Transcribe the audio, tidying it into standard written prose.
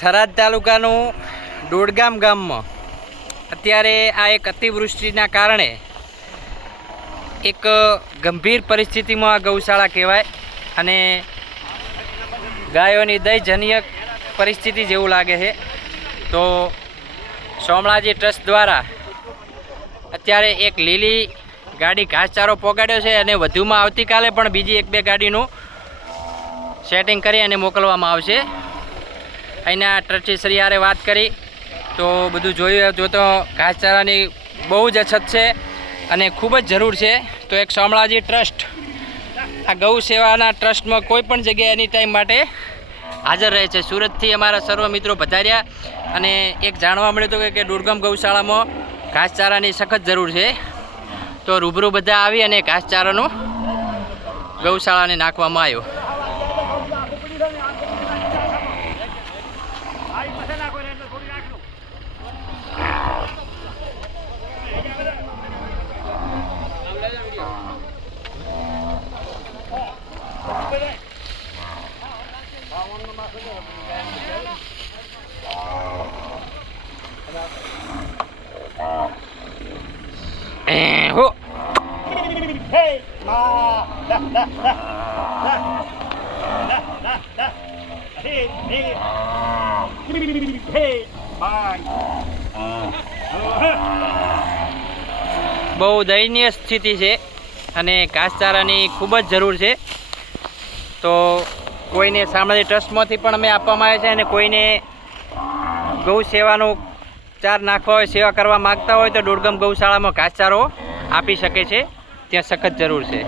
થરાદ તાલુકાનું દોડગામ ગામમાં અત્યારે આ એક અતિવૃષ્ટિના કારણે એક ગંભીર પરિસ્થિતિમાં આ ગૌશાળા કહેવાય અને ગાયોની દયજનક પરિસ્થિતિ જેવું લાગે છે. તો સોમળાજી ટ્રસ્ટ દ્વારા અત્યારે એક લીલી ગાડી ઘાસચારો પોગાડ્યો છે અને વધુમાં આવતીકાલે પણ બીજી 1-2 ગાડીનું સેટિંગ કરી અને મોકલવામાં આવશે. અહીંના ટ્રસ્ટી હારે વાત કરી તો બધું જોયું તો ઘાસચારાની બહુ જ અછત છે અને ખૂબ જ જરૂર છે. તો એક સોમળાજી ટ્રસ્ટ આ ગૌ સેવાના ટ્રસ્ટમાં કોઈ પણ જગ્યાએ એની ટાઈમ માટે હાજર રહે છે. સુરતથી અમારા સર્વ મિત્રો પધાર્યા અને એક જાણવા મળ્યું હતું કે દોડગામ ગૌશાળામાં ઘાસચારાની સખત જરૂર છે. તો રૂબરૂ બધા આવી અને ઘાસચારાનું ગૌશાળાને નાખવામાં આવ્યો. હો બહુ દયનીય સ્થિતિ છે અને ઘાસચારાની ખૂબ જ જરૂર છે. તો કોઈને સામાજિક ટ્રસ્ટમાંથી પણ અમે આપવામાં આવે છે અને કોઈને ગૌ સેવાનું ચાર નાખવા હોય, સેવા કરવા માગતા હોય તો દોડગામ ગૌશાળામાં ઘાસચારો આપી શકે છે. ત્યાં સખત જરૂર છે.